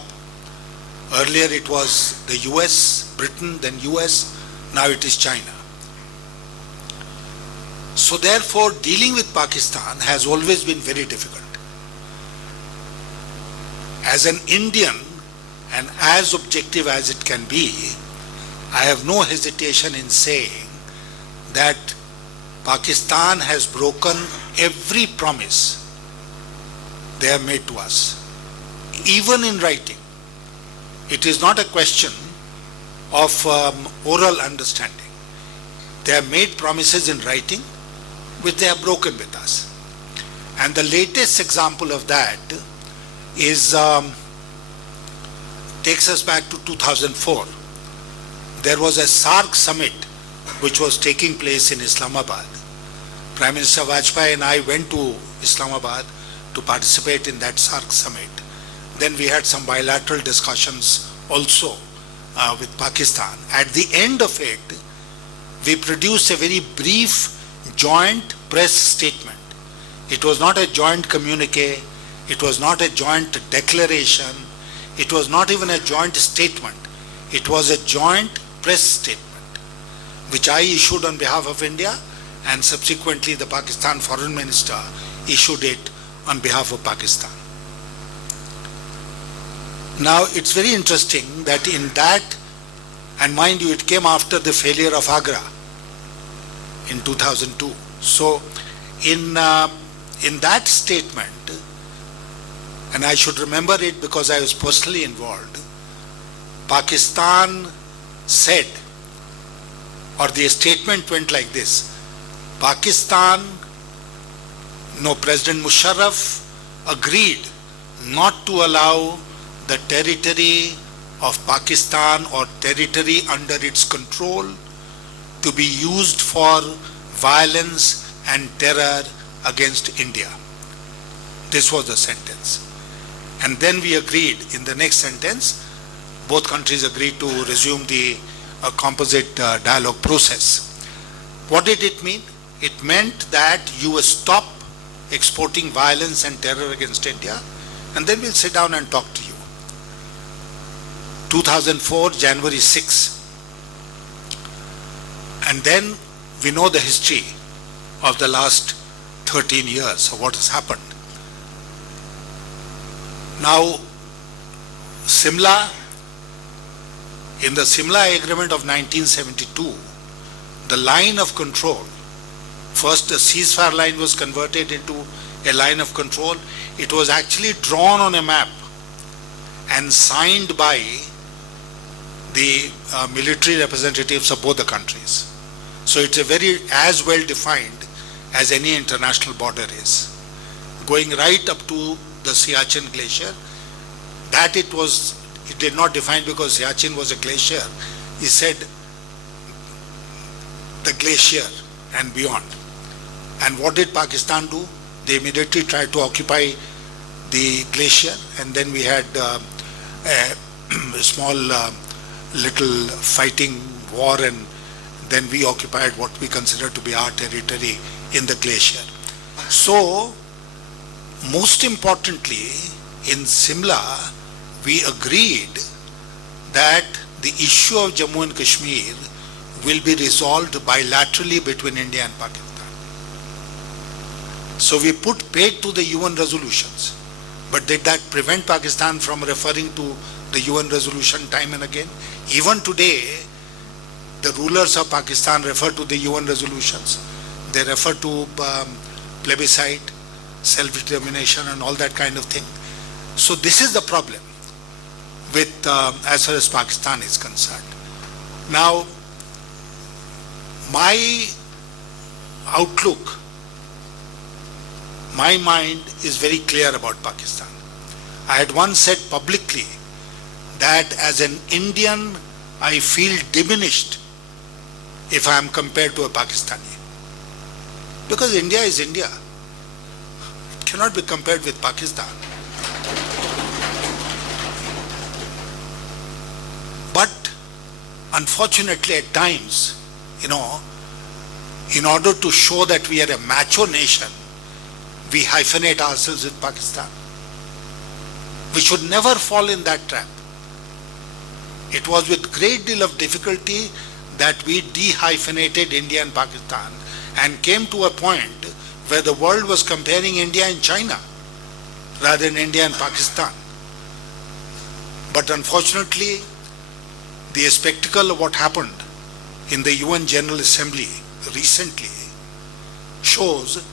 Earlier it was the US, Britain, then US, now it is China. So therefore, dealing with Pakistan has always been very difficult. As an Indian, and as objective as it can be, I have no hesitation in saying that Pakistan has broken every promise they have made to us, even in writing. It is not a question of oral understanding. They have made promises in writing, which they have broken with us. And the latest example of that is, takes us back to 2004. There was a SAARC summit which was taking place in Islamabad. Prime Minister Vajpayee and I went to Islamabad to participate in that SAARC summit. Then we had some bilateral discussions also with Pakistan. At the end of it, we produced a very brief joint press statement. It was not a joint communique, it was not a joint declaration, it was not even a joint statement. It was a joint press statement, which I issued on behalf of India, and subsequently the Pakistan Foreign Minister issued it on behalf of Pakistan. Now, it's very interesting that in that, and mind you, it came after the failure of Agra in 2002. So, in that statement, and I should remember it because I was personally involved, Pakistan said, or the statement went like this: President Musharraf agreed not to allow the territory of Pakistan or territory under its control to be used for violence and terror against India. This was the sentence. And then we agreed in the next sentence, both countries agreed to resume the composite dialogue process. What did it mean? It meant that you will stop exporting violence and terror against India, and then we'll sit down and talk to you. 2004, January 6. And then we know the history of the last 13 years of what has happened. Now, Simla, in the Simla Agreement of 1972, the line of control, first the ceasefire line was converted into a line of control. It was actually drawn on a map and signed by the military representatives of both the countries. So it's a very as well defined as any international border is. Going right up to the Siachen Glacier, that it did not define because Siachen was a glacier. He said the glacier and beyond. And what did Pakistan do? They immediately tried to occupy the glacier, and then we had a small little fighting war, and then we occupied what we consider to be our territory in the glacier. So, most importantly, in Simla, we agreed that the issue of Jammu and Kashmir will be resolved bilaterally between India and Pakistan. So we paid to the UN resolutions. But did that prevent Pakistan from referring to the UN resolution time and again? Even today, the rulers of Pakistan refer to the UN resolutions. They refer to plebiscite, self-determination and all that kind of thing. So this is the problem with as far as Pakistan is concerned. Now, my outlook, my mind is very clear about Pakistan. I had once said publicly that as an Indian, I feel diminished if I am compared to a Pakistani. Because India is India. It cannot be compared with Pakistan. But unfortunately at times, in order to show that we are a macho nation, we hyphenate ourselves with Pakistan. We should never fall in that trap. It was with great deal of difficulty that we dehyphenated India and Pakistan and came to a point where the world was comparing India and China rather than India and Pakistan. But unfortunately, the spectacle of what happened in the UN General Assembly recently shows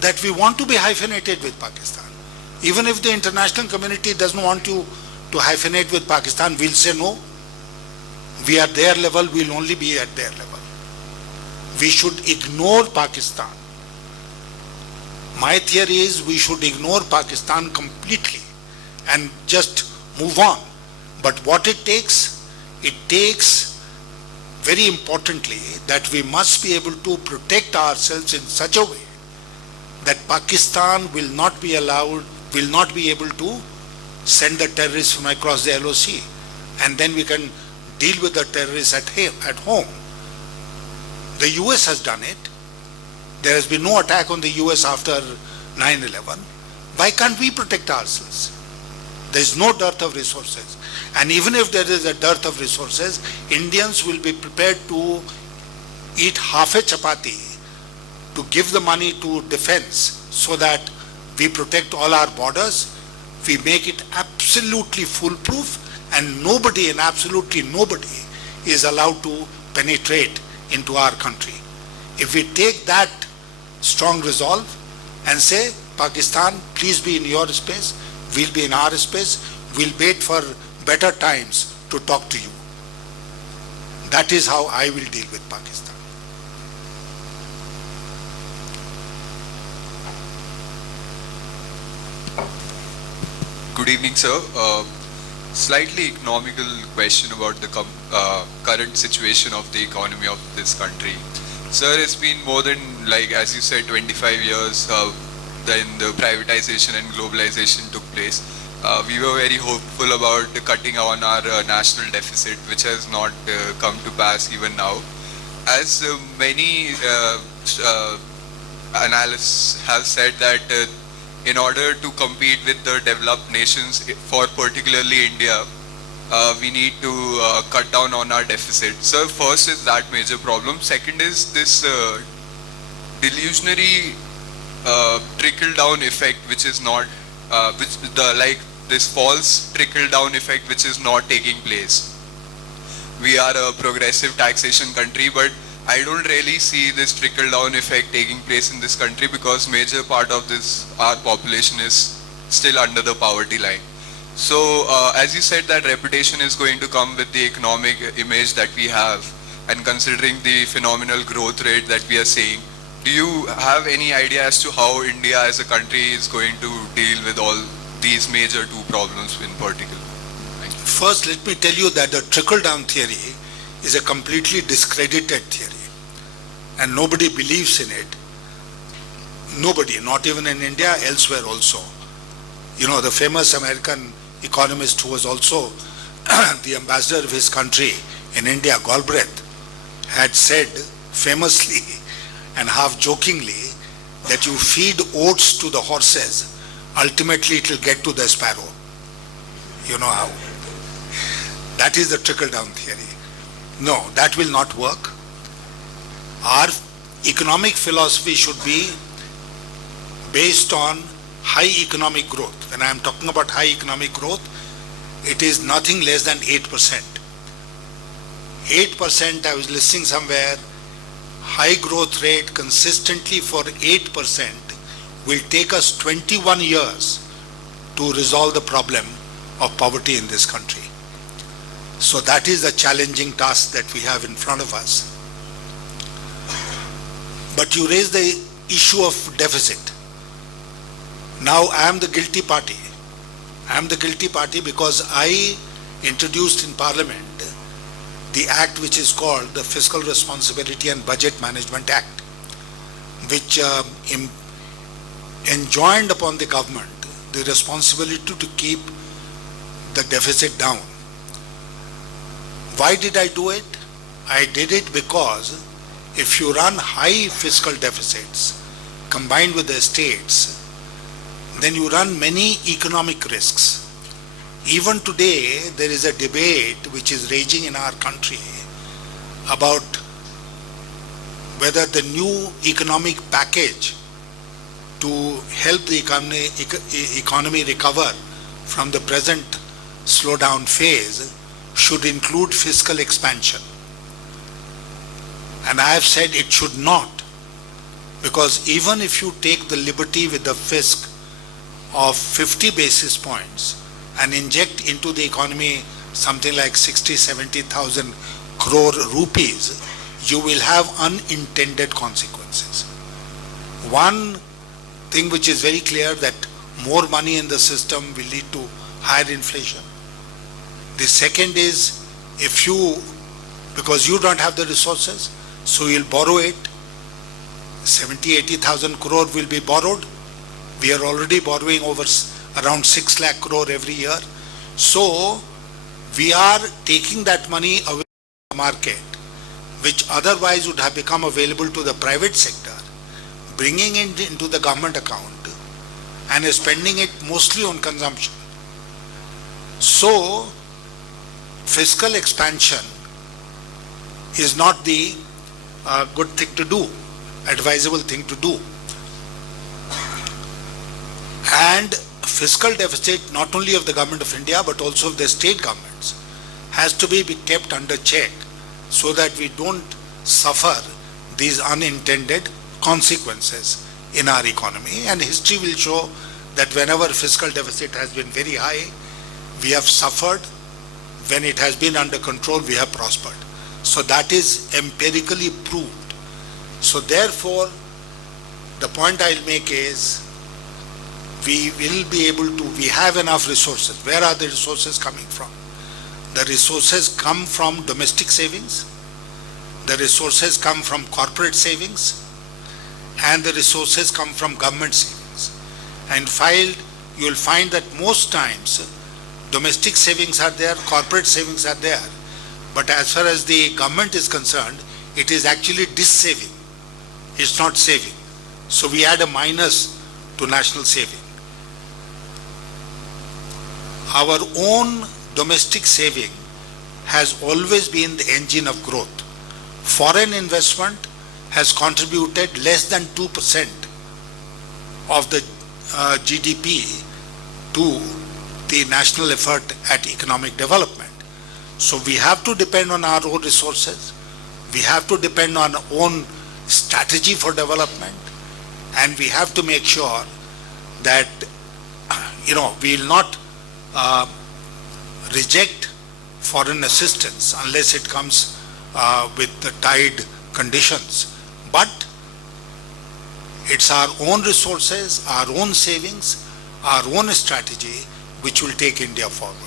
that we want to be hyphenated with Pakistan. Even if the international community doesn't want you to hyphenate with Pakistan, we'll say no. We are their level, we'll only be at their level. We should ignore Pakistan. My theory is we should ignore Pakistan completely and just move on. But what it takes very importantly that we must be able to protect ourselves in such a way that Pakistan will not be able to send the terrorists from across the LOC, and then we can deal with the terrorists at home. The US has done it. There has been no attack on the US after 9/11. Why can't we protect ourselves? There is no dearth of resources. And even if there is a dearth of resources, Indians will be prepared to eat half a chapati to give the money to defense so that we protect all our borders. We make it absolutely foolproof, and nobody, and absolutely nobody, is allowed to penetrate into our country. If we take that strong resolve and say, Pakistan, please be in your space, we'll be in our space, we'll wait for better times to talk to you. That is how I will deal with Pakistan. Good evening, sir. Slightly economical question about the current situation of the economy of this country. Sir, it's been more than, like as you said, 25 years then the privatization and globalization took place. We were very hopeful about cutting on our national deficit, which has not come to pass even now. As many analysts have said that in order to compete with the developed nations, for particularly India, we need to cut down on our deficit. So first is that major problem. Second is this delusionary trickle down effect, which is not, this false trickle down effect which is not taking place. We are a progressive taxation country, but I don't really see this trickle down effect taking place in this country because major part of our population is still under the poverty line. So as you said, that reputation is going to come with the economic image that we have, and considering the phenomenal growth rate that we are seeing, do you have any idea as to how India as a country is going to deal with all these major two problems in particular? Thank you. First, let me tell you that the trickle-down theory is a completely discredited theory, and nobody believes in it. Nobody, not even in India, elsewhere also. You know, the famous American economist who was also the ambassador of his country in India, Galbraith, had said famously and half jokingly that you feed oats to the horses, ultimately it will get to the sparrow. You know how. That is the trickle-down theory. No, that will not work. Our economic philosophy should be based on high economic growth. When I am talking about high economic growth, it is nothing less than 8%. 8%, I was listening somewhere, high growth rate consistently for 8% will take us 21 years to resolve the problem of poverty in this country. So that is a challenging task that we have in front of us. But you raise the issue of deficit. Now I am the guilty party. I am the guilty party because I introduced in Parliament the act which is called the Fiscal Responsibility and Budget Management Act, which enjoined upon the government the responsibility to keep the deficit down. Why did I do it? I did it because if you run high fiscal deficits combined with the states, then you run many economic risks. Even today, there is a debate which is raging in our country about whether the new economic package to help the economy recover from the present slowdown phase should include fiscal expansion. And I have said it should not. Because even if you take the liberty with the fisc of 50 basis points and inject into the economy something like 60-70,000 crore rupees, you will have unintended consequences. One thing which is very clear, that more money in the system will lead to higher inflation. The second is, if you, because you don't have the resources, so you'll borrow it, 70-80,000 crore will be borrowed. We are already borrowing over around 6 lakh crore every year. So we are taking that money away from the market, which otherwise would have become available to the private sector, bringing it into the government account and spending it mostly on consumption. So fiscal expansion is not the good thing to do, advisable thing to do. And fiscal deficit, not only of the government of India but also of the state governments, has to be kept under check so that we don't suffer these unintended consequences in our economy. And history will show that whenever fiscal deficit has been very high, we have suffered. When it has been under control, we have prospered. So that is empirically proved. So therefore, the point I'll make is, we will be able to, we have enough resources. Where are the resources coming from? The resources come from domestic savings, the resources come from corporate savings, and the resources come from government savings. And you will find that most times domestic savings are there, corporate savings are there, but as far as the government is concerned, it is actually dissaving. It's not saving. So we add a minus to national saving. Our own domestic saving has always been the engine of growth. Foreign investment has contributed less than 2% of the GDP to the national effort at economic development. So we have to depend on our own resources. We have to depend on our own strategy for development, and we have to make sure that we will not reject foreign assistance unless it comes with the tied conditions. But it's our own resources, our own savings, our own strategy which will take India forward.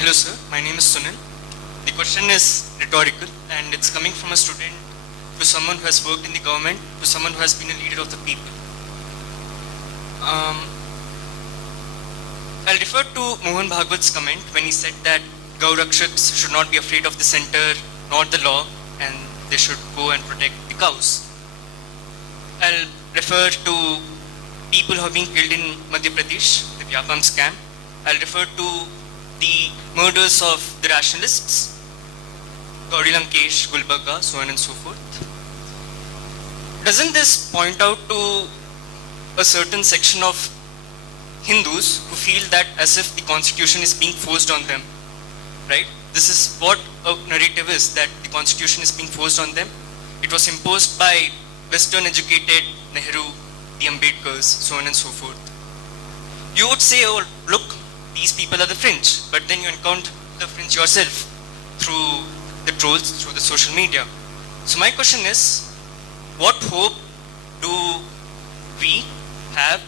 Hello sir, my name is Sunil. The question is rhetorical and it's coming from a student to someone who has worked in the government to someone who has been a leader of the people. I'll refer to Mohan Bhagwat's comment when he said that Gaurakshaks should not be afraid of the center nor the law and they should go and protect the cows. I'll refer to people who have been killed in Madhya Pradesh, the Vyapam scam. I'll refer to the murders of the rationalists, Gauri Lankesh, Gulbarga, so on and so forth. Doesn't this point out to a certain section of Hindus who feel that as if the constitution is being forced on them, right? This is what a narrative is, that the constitution is being forced on them. It was imposed by Western educated Nehru, the Ambedkars, so on and so forth. You would say, oh look, these people are the fringe, but then you encounter the fringe yourself through the trolls, through the social media. So my question is, what hope do we have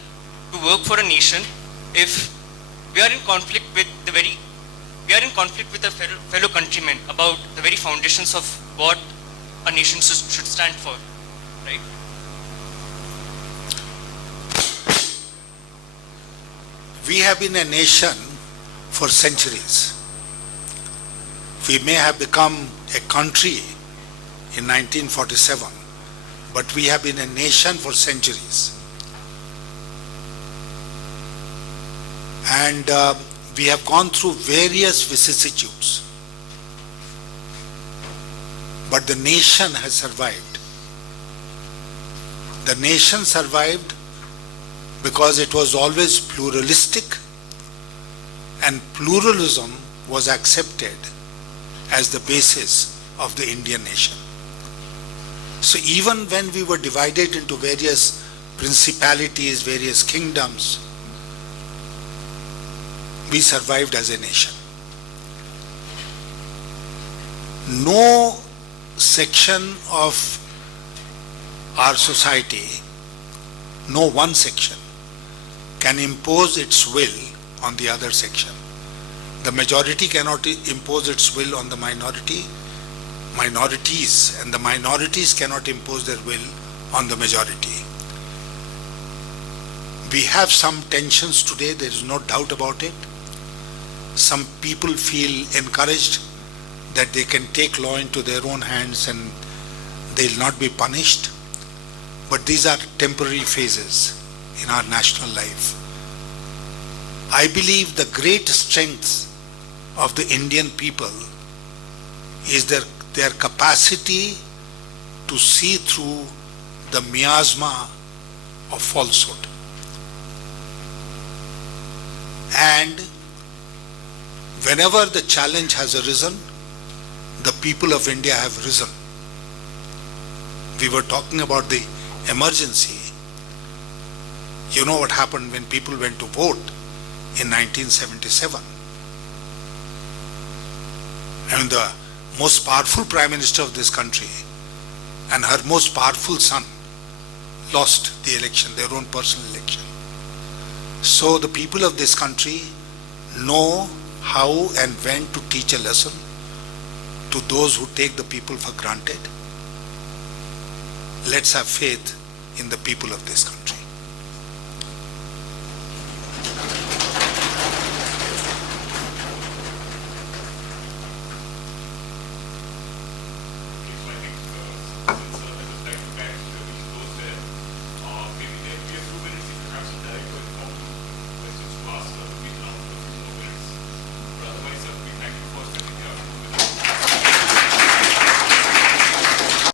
to work for a nation if we are in conflict with a fellow countrymen about the very foundations of what a nation should stand for, right? We have been a nation for centuries. We may have become a country in 1947, but we have been a nation for centuries. And we have gone through various vicissitudes. But the nation has survived. The nation survived because it was always pluralistic, and pluralism was accepted as the basis of the Indian nation. So even when we were divided into various principalities, various kingdoms, we survived as a nation. No section of our society, no one section, can impose its will on the other section. The majority cannot impose its will on the minorities, and the minorities cannot impose their will on the majority. We have some tensions today, there is no doubt about it. Some people feel encouraged that they can take law into their own hands and they'll not be punished. But these are temporary phases in our national life. I believe the great strength of the Indian people is their capacity to see through the miasma of falsehood. And whenever the challenge has arisen, the people of India have risen. We were talking about the emergency. You know what happened when people went to vote in 1977. And the most powerful Prime Minister of this country and her most powerful son lost the election, their own personal election. So the people of this country know how and when to teach a lesson to those who take the people for granted. Let's have faith in the people of this country.